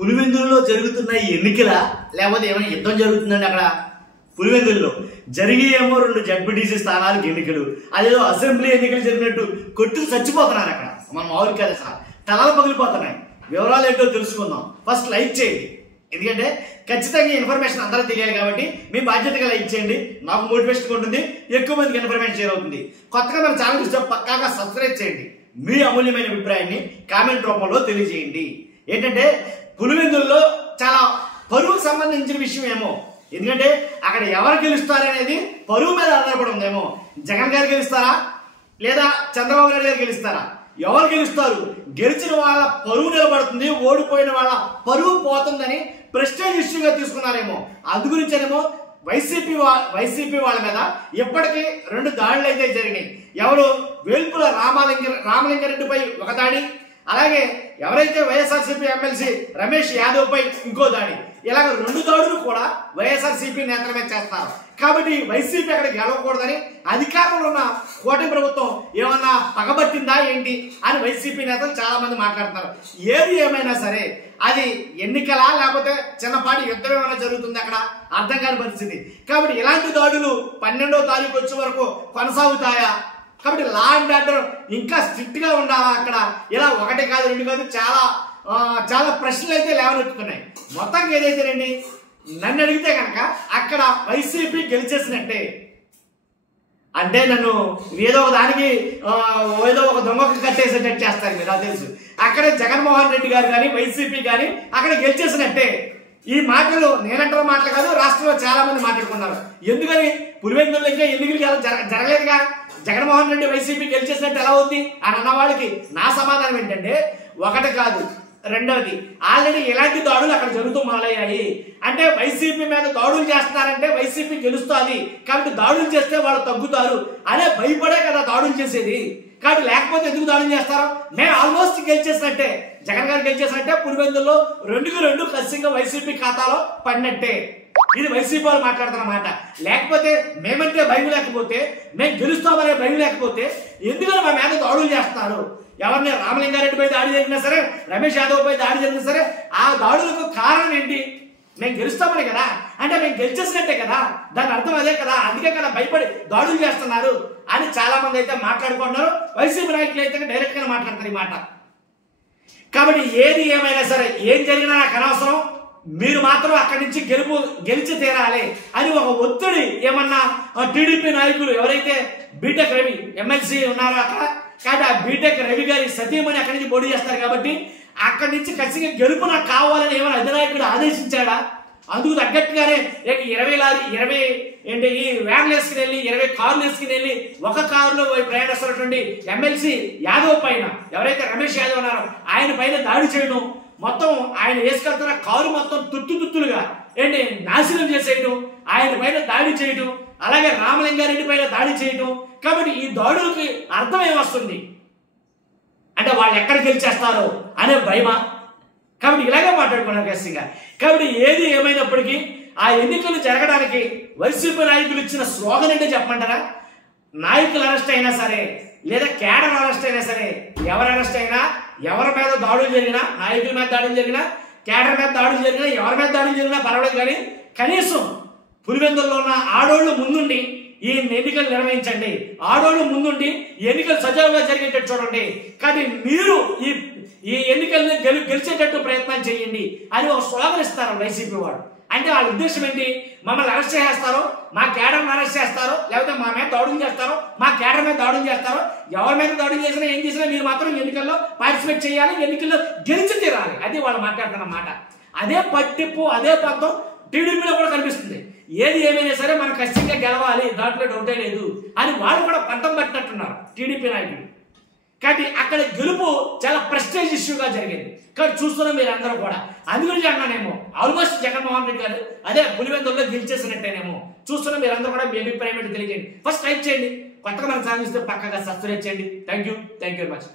పులివెందులలో జరుగుతున్న ఎన్నికల లేకపోతే ఏమైనా యుద్ధం జరుగుతుందండి అక్కడ పులివెందులలో జరిగేమో 2 జడ్పీటీసీ స్థానాలకు ఎన్నికలు అదేదో అసెంబ్లీ ఎన్నికలు జరిగినట్టు కొట్టుకు చచ్చిపోతున్నారు అక్కడ మన మామూలు కాదు సార్ తలలు పగిలిపోతున్నాయి వివరాలు ఏంటో తెలుసుకుందాం ఫస్ట్ లైక్ చేయండి ఎందుకంటే ఖచ్చితంగా ఇన్ఫర్మేషన్ అందరూ తెలియాలి కాబట్టి మీ బాధ్యతగా లైక్ చేయండి నాకు మోటివేషన్ ఉంటుంది ఎక్కువ మందికి ఇన్ఫర్మేషన్ షేర్ అవుతుంది కొత్తగా మన ఛానల్ ఇస్తే పక్కాగా సబ్స్క్రైబ్ చేయండి మీ అమూల్యమైన అభిప్రాయాన్ని కామెంట్ రూపంలో తెలియజేయండి ఏంటంటే పులివెందుల్లో చాలా పరువుకు సంబంధించిన విషయం ఏమో ఎందుకంటే అక్కడ ఎవరు గెలుస్తారనేది పరువు మీద ఆధారపడి ఉందేమో జగన్ గారు గెలుస్తారా లేదా చంద్రబాబు నాయుడు గారు గెలుస్తారా ఎవరు గెలుస్తారు గెలిచిన వాళ్ళ పరువు నిలబడుతుంది ఓడిపోయిన వాళ్ళ పరువు పోతుందని ప్రెస్టేజ్ ఇష్యూగా తీసుకున్నారేమో అందు గురించేనేమో వైసీపీ వాళ్ళ మీద ఇప్పటికీ 2 దాడులు అయితే జరిగినాయి ఎవరు వేల్పుల రామలింగారెడ్డిపై ఒక దాడి అలాగే ఎవరైతే వైఎస్ఆర్సీపీ ఎమ్మెల్సీ రమేష్ యాదవ్ పై ఇంకో దాడి ఇలాగ 2 దాడులు కూడా వైఎస్ఆర్సీపీ నేతల మీద చేస్తారు కాబట్టి వైసీపీ అక్కడ గెలవకూడదని అధికారంలో ఉన్న కూటమి ప్రభుత్వం ఏమన్నా పగబట్టిందా ఏంటి అని వైసీపీ నేతలు చాలా మంది మాట్లాడుతున్నారు ఏది ఏమైనా సరే అది ఎన్నికలా లేకపోతే చిన్నపాటి యుద్ధం ఏమైనా జరుగుతుంది అక్కడ అర్థం కాని పరిస్థితి కాబట్టి ఇలాంటి దాడులు 12వ తారీఖు వచ్చే వరకు కొనసాగుతాయా కాబట్టి లా అండ్ ఆర్డర్ ఇంకా స్ట్రిక్ట్ గా ఉండాలా అక్కడ ఇలా 1 కాదు 2 కాదు చాలా ప్రశ్నలు అయితే లేవనెత్తుతున్నాయి మొత్తంగా ఏదైతేనండి నన్ను అడిగితే కనుక అక్కడ వైసీపీ గెలిచేసినట్టే అంటే నన్ను ఏదో ఒక దానికి ఏదో ఒక దొంగకు కట్టేసేటట్టు చేస్తారు మీరు నాకు తెలుసు అక్కడ జగన్మోహన్ రెడ్డి గారు కానీ వైసీపీ కానీ అక్కడ గెలిచేసినట్టే ఈ మాటలు నేనంటారు మాటలు కాదు రాష్ట్రంలో చాలా మంది మాట్లాడుకున్నారు ఎందుకని పులివెందుల్లో ఇంకా ఎన్నికలు జరగలేదుగా జగన్మోహన్ రెడ్డి వైసీపీ గెలిచేసినట్టు ఎలా ఉంది అని అన్న వాళ్ళకి నా సమాధానం ఏంటంటే 1 కాదు 2వది ఆల్రెడీ ఎలాంటి దాడులు అక్కడ జరుగుతూ మొదలయ్యాయి అంటే వైసీపీ మీద దాడులు చేస్తున్నారంటే వైసీపీ గెలుస్తుంది కాబట్టి దాడులు చేస్తే వాళ్ళు తగ్గుతారు అనే భయపడే కదా దాడులు చేసేది కాబట్టి లేకపోతే ఎందుకు దాడులు చేస్తారు మేము ఆల్మోస్ట్ గెలిచేసినట్టే జగన్ గారు గెలిచేసినట్టే పులివెందుల్లో 2-2 ఖచ్చితంగా వైసీపీ ఖాతాలో పడినట్టే ఇది వైసీపీ వాళ్ళు మాట్లాడుతున్న మాట లేకపోతే మేమంటే భయం లేకపోతే మేము గెలుస్తామనే భయం లేకపోతే ఎందుకని మా మీద దాడులు చేస్తున్నారు ఎవరిని రామలింగారెడ్డిపై దాడి జరిగినా సరే రమేష్ యాదవ్ పై దాడి జరిగినా సరే ఆ దాడులకు కారణం ఏంటి మేము గెలుస్తామని కదా అంటే మేము గెలిచేసినట్టే కదా దాని అర్థం అదే కదా అందుకే కదా భయపడి దాడులు చేస్తున్నారు అని చాలా మంది అయితే మాట్లాడుకుంటున్నారు వైసీపీ నాయకులు అయితే డైరెక్ట్ గా మాట్లాడతారు ఈ మాట కాబట్టి ఏది ఏమైనా సరే ఏం జరిగినా నాకు అనవసరం మీరు మాత్రం అక్కడి నుంచి గెలిచి తీరాలి అని ఒక ఒత్తిడి ఏమన్నా టీడీపీ నాయకులు ఎవరైతే బీటెక్ రవి ఎమ్మెల్సీ ఉన్నారో అక్కడ కాబట్టి ఆ బీటెక్ రవి గారి సతీమణి అక్కడి నుంచి పోటీ చేస్తారు కాబట్టి అక్కడి నుంచి ఖచ్చితంగా గెలుపు నాకు కావాలని ఏమైనా అధినాయకుడు ఆదేశించాడా అందుకు తగ్గట్టుగానే 20 ఈ వ్యాన్లు వేసుకుని వెళ్ళి 20 కార్లు వేసుకుని వెళ్ళి ఒక కారులో ప్రయాణిస్తున్నటువంటి ఎమ్మెల్సీ యాదవ్ పైన ఎవరైతే రమేష్ యాదవ్ ఉన్నారో ఆయన పైన దాడి చేయడం మొత్తం ఆయన వేసుకెళ్తున్న కారు మొత్తం తుత్తులుగా నాశనం చేసేయడం ఆయన పైన దాడి చేయడం అలాగే రామలింగారెడ్డి పైన దాడి చేయడం కాబట్టి ఈ దాడులకి అర్థం ఏమొస్తుంది అంటే వాళ్ళు ఎక్కడ గెలిచేస్తారో అనే భయమా కాబట్టి ఇలాగే మాట్లాడుకున్నారు ఖచ్చితంగా కాబట్టి ఏది ఏమైనప్పటికీ ఆ ఎన్నికలు జరగడానికి వైసీపీ నాయకులు ఇచ్చిన స్లోగన్ అంటే చెప్పమంటారా నాయకులు అరెస్ట్ అయినా సరే లేదా కేడర్ అరెస్ట్ అయినా సరే ఎవరు అరెస్ట్ అయినా ఎవరి మీద దాడులు జరిగినా నాయకుల మీద దాడులు జరిగినా కేడర్ మీద దాడులు జరిగినా ఎవరి మీద దాడులు జరిగినా పర్వాలేదు కానీ కనీసం పులివెందుల్లో ఉన్న ఆడోళ్ళు ముందుండి ఈ ఎన్నికలు నిర్వహించండి ఆడోళ్ళు ముందుండి ఎన్నికలు సజావుగా జరిగేటట్టు చూడండి కానీ మీరు ఈ ఎన్నికల్ని గెలిచేటట్టు ప్రయత్నం చేయండి అని ఒక స్లోగన్ ఇస్తారు వైసీపీ వాడు అంటే వాళ్ళ ఉద్దేశం ఏంటి మమ్మల్ని అరెస్ట్ చేస్తారో మా కేడర్ని అరెస్ట్ చేస్తారో లేకపోతే మా మీద దాడులు చేస్తారో మా కేడర్ మీద దాడులు చేస్తారో ఎవరి మీద దాడులు చేసినా ఏం చేసినా మీరు మాత్రం ఎన్నికల్లో పార్టిసిపేట్ చేయాలి ఎన్నికల్లో గెలిచి తీరాలి అది వాళ్ళు మాట్లాడుతున్న మాట అదే పట్టింపు అదే పంతం టీడీపీలో కూడా కనిపిస్తుంది ఏది ఏమైనా సరే మనం ఖచ్చితంగా గెలవాలి దాంట్లో డౌటే లేదు అని వాళ్ళు కూడా పంతం పట్టినట్టున్నారు టీడీపీ నాయకులు కాబట్టి అక్కడ గెలుపు చాలా ప్రెస్టేజ్ ఇష్యూగా జరిగింది కాబట్టి చూస్తున్నాం మీరు అందరూ కూడా అందుగురించి అన్నానేమో ఆల్మోస్ట్ జగన్మోహన్ రెడ్డి గారు అదే పులివెందుల్లో గెలిచేసినట్టేనేమో చూస్తున్నాం మీరు అందరూ కూడా మీ అభిప్రాయం ఏంటో తెలియజేయండి ఫస్ట్ లైక్ చేయండి కొత్తగా మన ఛానల్ ఇస్తే పక్కగా సబ్స్క్రైబ్ చేయండి థ్యాంక్ యూ వెరీ మచ్